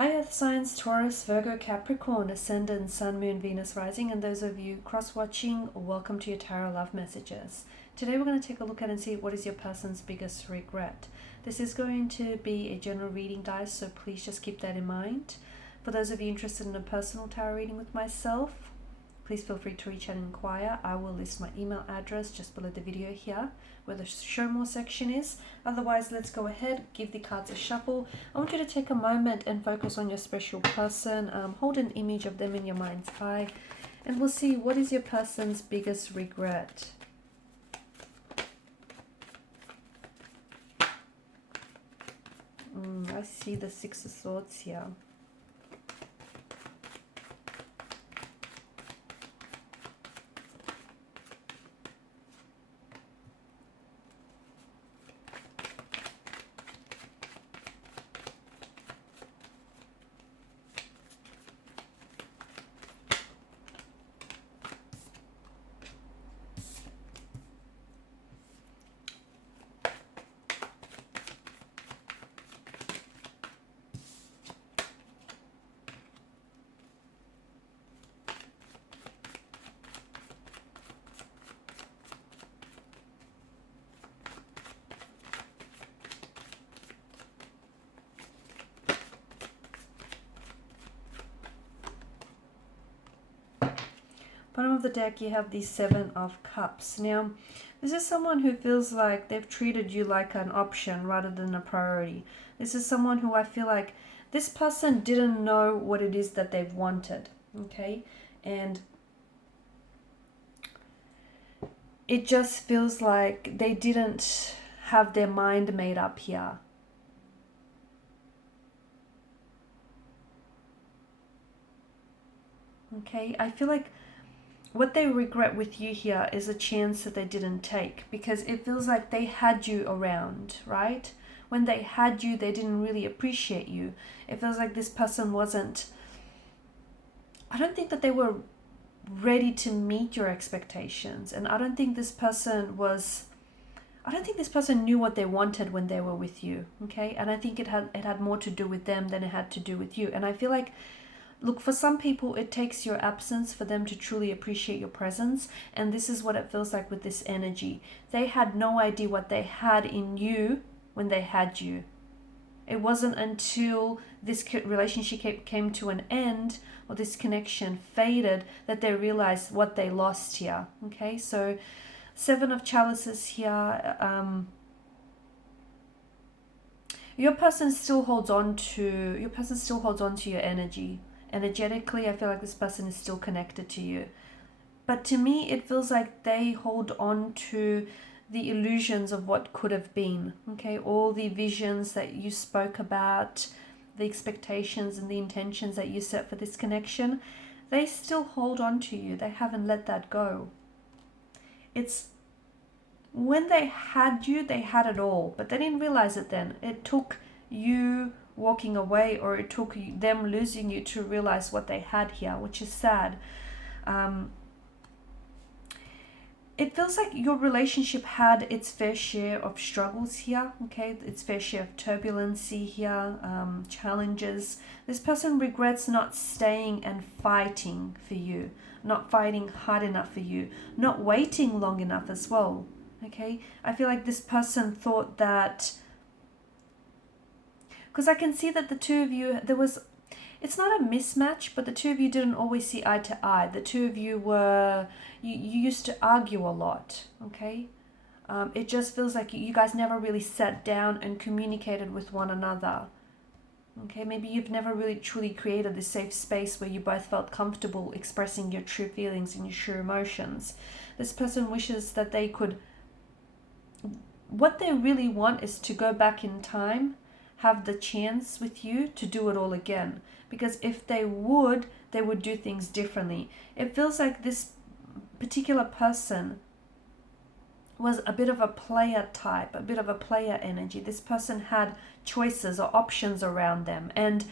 Hi Earth Signs, Taurus, Virgo, Capricorn, Ascendant, Sun, Moon, Venus, Rising, and those of you cross-watching, welcome to your Tarot Love Messages. Today we're going to take a look at and see what is your person's biggest regret. This is going to be a general reading, guys, so please just keep that in mind. For those of you interested in a personal tarot reading with myself, please feel free to reach out and inquire. I will list my email address just below the video here, where the show more section is. Otherwise, let's go ahead, give the cards a shuffle. I want you to take a moment and focus on your special person. Hold an image of them in your mind's eye, and we'll see what is your person's biggest regret. I see the Six of Swords here. Bottom of the deck, you have the Seven of Cups. Now, this is someone who feels like they've treated you like an option rather than a priority. This is someone who I feel like this person didn't know what it is that they've wanted, okay? And it just feels like they didn't have their mind made up here. Okay, I feel like what they regret with you here is a chance that they didn't take, because it feels like they had you around, right? When they had you, they didn't really appreciate you. It feels like this person wasn't, I don't think that they were ready to meet your expectations. And I don't think this person knew what they wanted when they were with you, okay? And I think it had more to do with them than it had to do with you. And I feel like, look, for some people, it takes your absence for them to truly appreciate your presence. And this is what it feels like with this energy. They had no idea what they had in you when they had you. It wasn't until this relationship came to an end, or this connection faded, that they realized what they lost here. Okay, so Seven of Chalices here. Your person still holds on to your energy. Energetically, I feel like this person is still connected to you. But to me, it feels like they hold on to the illusions of what could have been. Okay, all the visions that you spoke about, the expectations and the intentions that you set for this connection, they still hold on to you. They haven't let that go. It's when they had you, they had it all, but they didn't realize it then. It took you walking away, or it took them losing you, to realize what they had here, which is sad. It feels like your relationship had its fair share of struggles here, okay? Its fair share of turbulency here, challenges. This person regrets not staying and fighting for you, not fighting hard enough for you, not waiting long enough as well, okay? I feel like this person thought that, because I can see that the two of you, it's not a mismatch, but the two of you didn't always see eye to eye. The two of you you used to argue a lot, okay? It just feels like you guys never really sat down and communicated with one another, okay? Maybe you've never really truly created this safe space where you both felt comfortable expressing your true feelings and your true emotions. This person wishes that they could, what they really want is to go back in time, have the chance with you to do it all again. Because if they would do things differently. It feels like this particular person was a bit of a player type, a bit of a player energy. This person had choices or options around them, and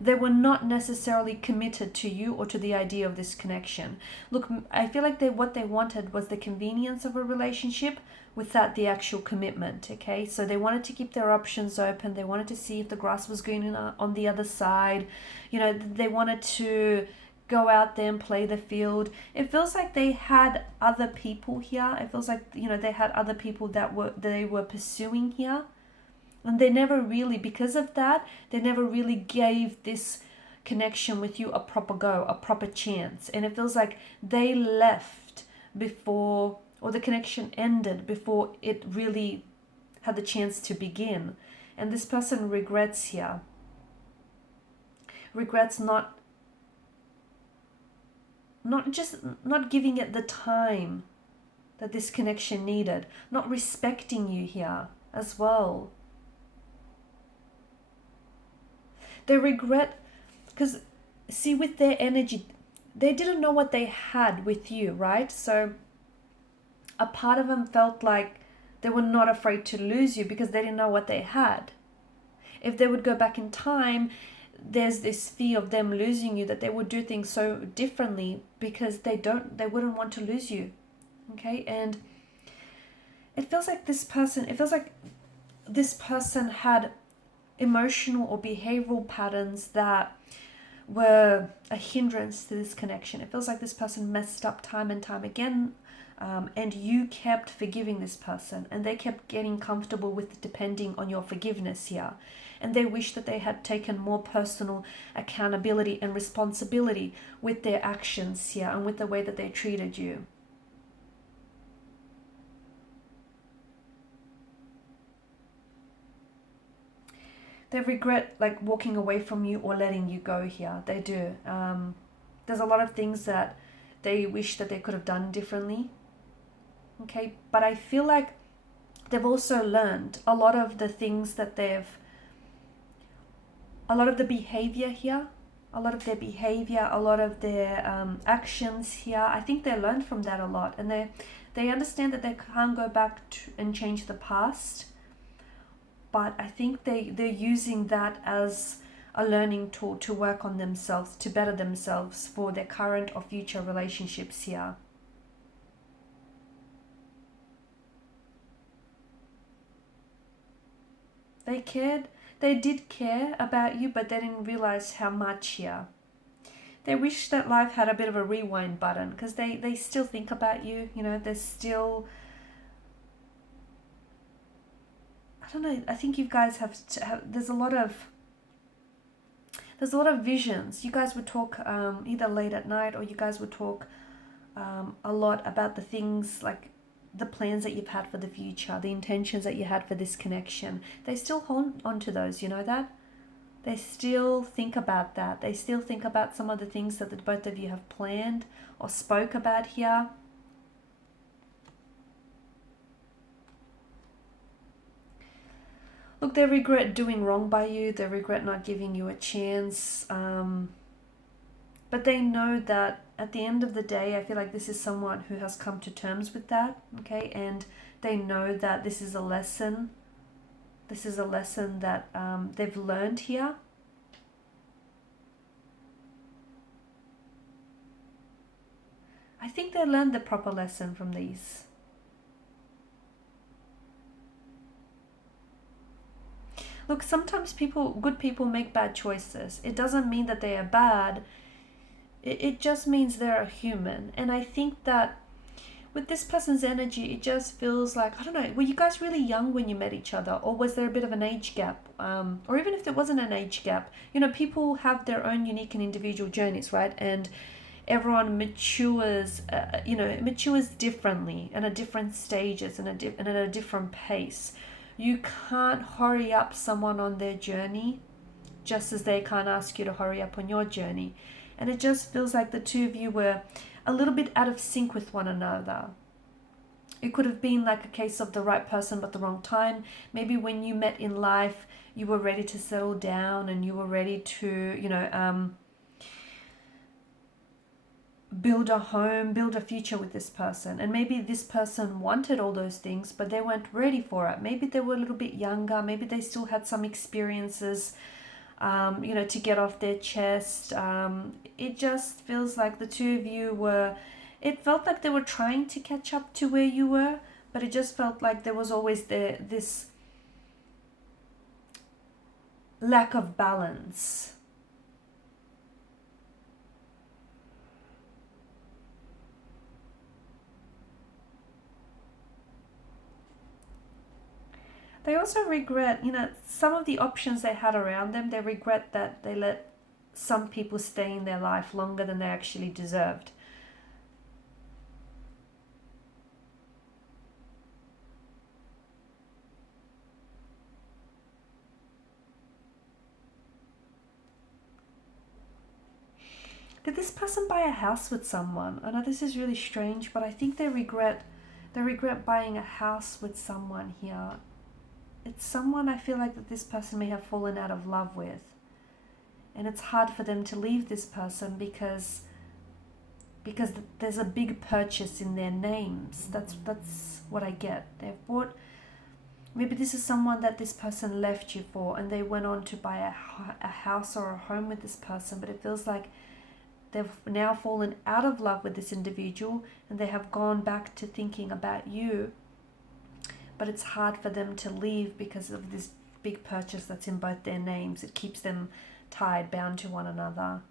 they were not necessarily committed to you or to the idea of this connection. Look, I feel like what they wanted was the convenience of a relationship, without the actual commitment. Okay, so they wanted to keep their options open. They wanted to see if the grass was green on the other side. They wanted to go out there and play the field. It feels like they had other people here. It feels like they had other people that they were pursuing here, and they never really, because of that, they never really gave this connection with you a proper go, a proper chance. And it feels like they left before, or the connection ended before it really had the chance to begin. And this person regrets here. Regrets not giving it the time that this connection needed, not respecting you here as well. They regret, because see, with their energy, they didn't know what they had with you, right? So a part of them felt like they were not afraid to lose you because they didn't know what they had. If they would go back in time, there's this fear of them losing you, that they would do things so differently because they wouldn't want to lose you. Okay, and it feels like this person had emotional or behavioral patterns that were a hindrance to this connection. It feels like this person messed up time and time again, and you kept forgiving this person, and they kept getting comfortable with depending on your forgiveness here. And they wish that they had taken more personal accountability and responsibility with their actions here and with the way that they treated you. They regret walking away from you or letting you go here. They do. There's a lot of things that they wish that they could have done differently. Okay, but I feel like they've also learned a lot of the things that a lot of the behavior here, a lot of their behavior, a lot of their actions here. I think they learned from that a lot, and they understand that they can't go back and change the past. But I think they're using that as a learning tool to work on themselves, to better themselves for their current or future relationships here. They did care about you, but they didn't realize how much here. They wish that life had a bit of a rewind button, because they still think about you, they're still, I don't know, I think you guys have there's a lot of visions. You guys would talk either late at night, or you guys would talk a lot about the things, like the plans that you've had for the future, the intentions that you had for this connection. They still hold on to those, that? They still think about that. They still think about some of the things that the both of you have planned or spoke about here. Look, they regret doing wrong by you. They regret not giving you a chance. But they know that at the end of the day, I feel like this is someone who has come to terms with that, okay? And they know that this is a lesson. This is a lesson that they've learned here. I think they learned the proper lesson from these. Look, sometimes good people make bad choices. It doesn't mean that they are bad. It just means they're a human. And I think that with this person's energy, it just feels like, I don't know, were you guys really young when you met each other? Or was there a bit of an age gap? Or even if there wasn't an age gap, people have their own unique and individual journeys, right? And everyone matures, matures differently and at different stages and at a different pace. You can't hurry up someone on their journey, just as they can't ask you to hurry up on your journey. And it just feels like the two of you were a little bit out of sync with one another. It could have been like a case of the right person but the wrong time. Maybe when you met in life, you were ready to settle down and you were ready to, build a home, build a future with this person. And maybe this person wanted all those things, but they weren't ready for it. Maybe they were a little bit younger. Maybe they still had some experiences to get off their chest. It just feels like the two of you it felt like they were trying to catch up to where you were, but it just felt like there was always this lack of balance. They also regret, some of the options they had around them. They regret that they let some people stay in their life longer than they actually deserved. Did this person buy a house with someone? I know this is really strange, but I think they regret buying a house with someone here. It's someone I feel like that this person may have fallen out of love with. And it's hard for them to leave this person because there's a big purchase in their names. That's what I get. They've bought, maybe this is someone that this person left you for, and they went on to buy a house or a home with this person, but it feels like they've now fallen out of love with this individual and they have gone back to thinking about you, but it's hard for them to leave because of this big purchase that's in both their names. It keeps them tied, bound to one another.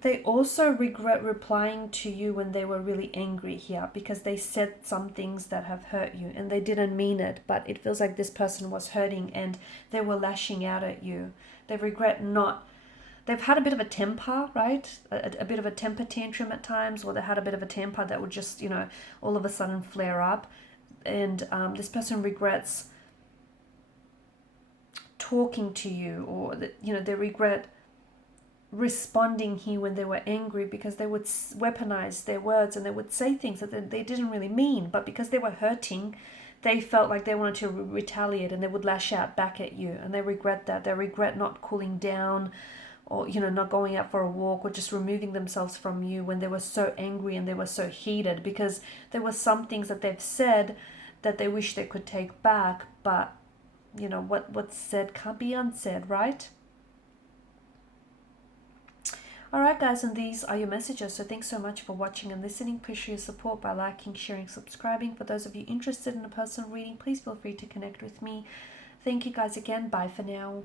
They also regret replying to you when they were really angry here, because they said some things that have hurt you and they didn't mean it, but it feels like this person was hurting and they were lashing out at you. They regret not. They've had a bit of a temper, right? A bit of a temper tantrum at times, or they had a bit of a temper that would just, all of a sudden flare up. And this person regrets talking to you, or they regret responding here when they were angry, because they would weaponize their words and they would say things that they didn't really mean, but because they were hurting, they felt like they wanted to retaliate and they would lash out back at you, and they regret that. They regret not cooling down, or not going out for a walk, or just removing themselves from you when they were so angry and they were so heated, because there were some things that they've said that they wish they could take back, but what's said can't be unsaid, right? Alright guys, and these are your messages. So thanks so much for watching and listening. Please show your support by liking, sharing, subscribing. For those of you interested in a personal reading, please feel free to connect with me. Thank you guys again. Bye for now.